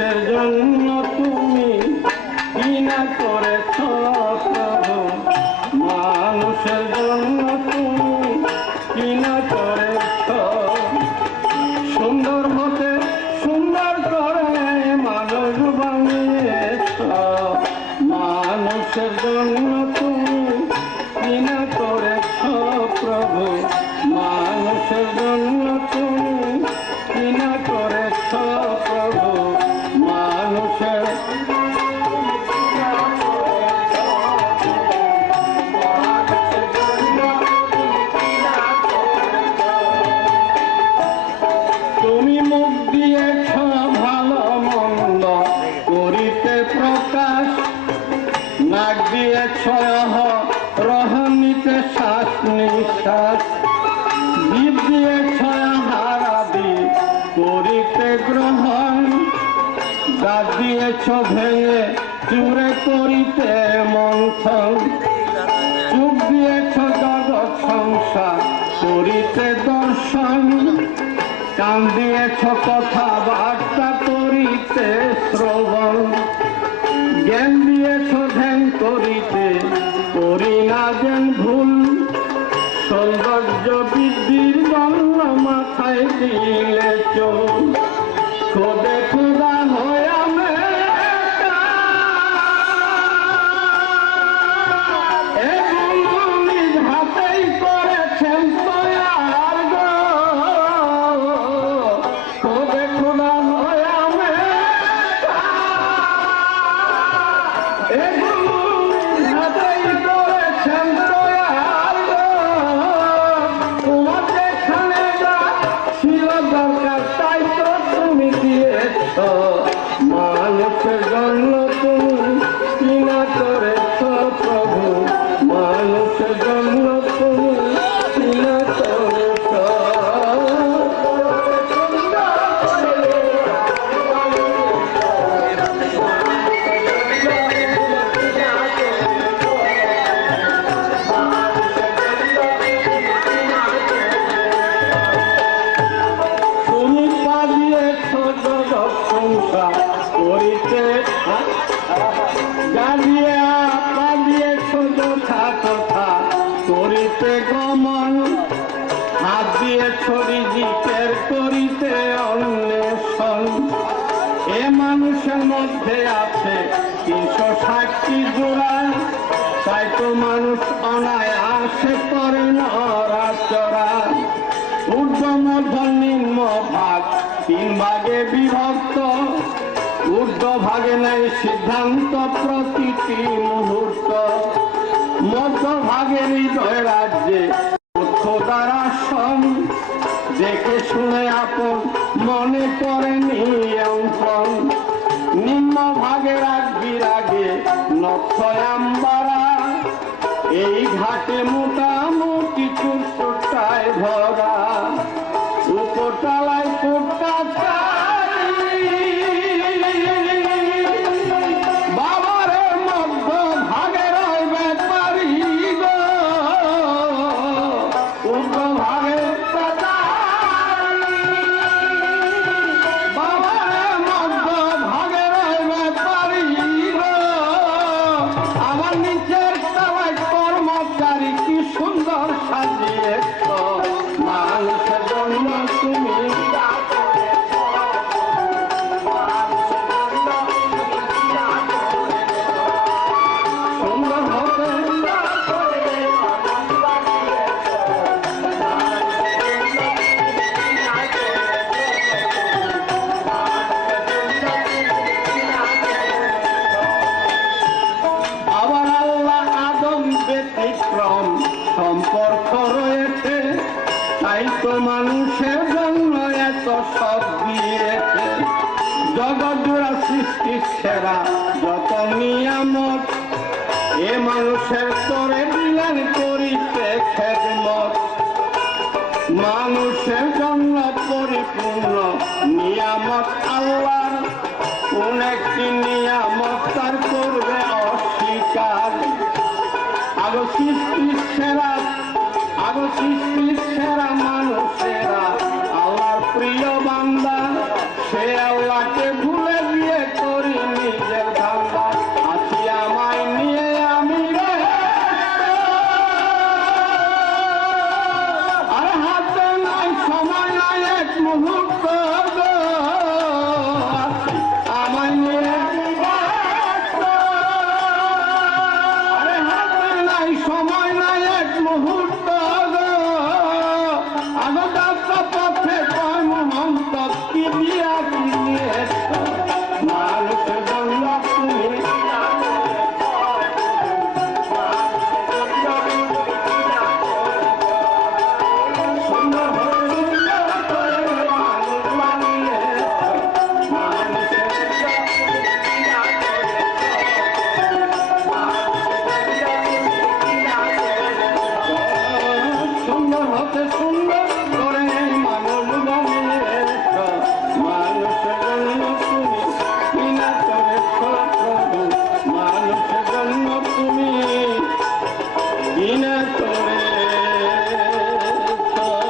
সজন করিতে প্রকাশ। নাক দিয়ে দিয়েছ রহনিতে শ্বাস নিঃশ্বাস। জীব দিয়েছ হারাদি করিতে গ্রহণ। গাছ দিয়েছ ভেঙে চুরে করিতে মন্থন। চুপ দিয়েছ জগৎ সংসার করিতে দর্শন। কান দিয়েছ কথা বার্তা করিতে শ্রবণ। করিতে করি না যেন ভুল। সৌন্দর্য বৃদ্ধির জন্য মাথায় দিলে চোখ খোদে হয়ে আমি আছে। তিনশো ষাটটি জোড়া। তাই তো মানুষ অনায়াসে করে নড়াচড়া ঊর্ধ্ব মধ্য নিম্ন ভাগ, তিন ভাগে বিভক্ত। ঊর্ধ্ব ভাগে নেই সিদ্ধান্ত প্রতিটি মুহূর্ত। মধ্য ভাগে হৃদয় রাজ্যে খোদার আসন দেখে শুনে আপন মনে করে নিয়ন্ত্রণ নিম্ন ভাগে রাখবি রাগে নক্ষয়াম্বারা এই ঘাটে মোটামুটি সম্পর্ক রয়েছে তাই তো মানুষের জন্য এত সব দিয়েছে জগৎ জোড়া সৃষ্টির সেরা যত নিয়ামত, এ মানুষের করে দিলেন করিতে খেদমত মানুষের Thank you. que me aguinha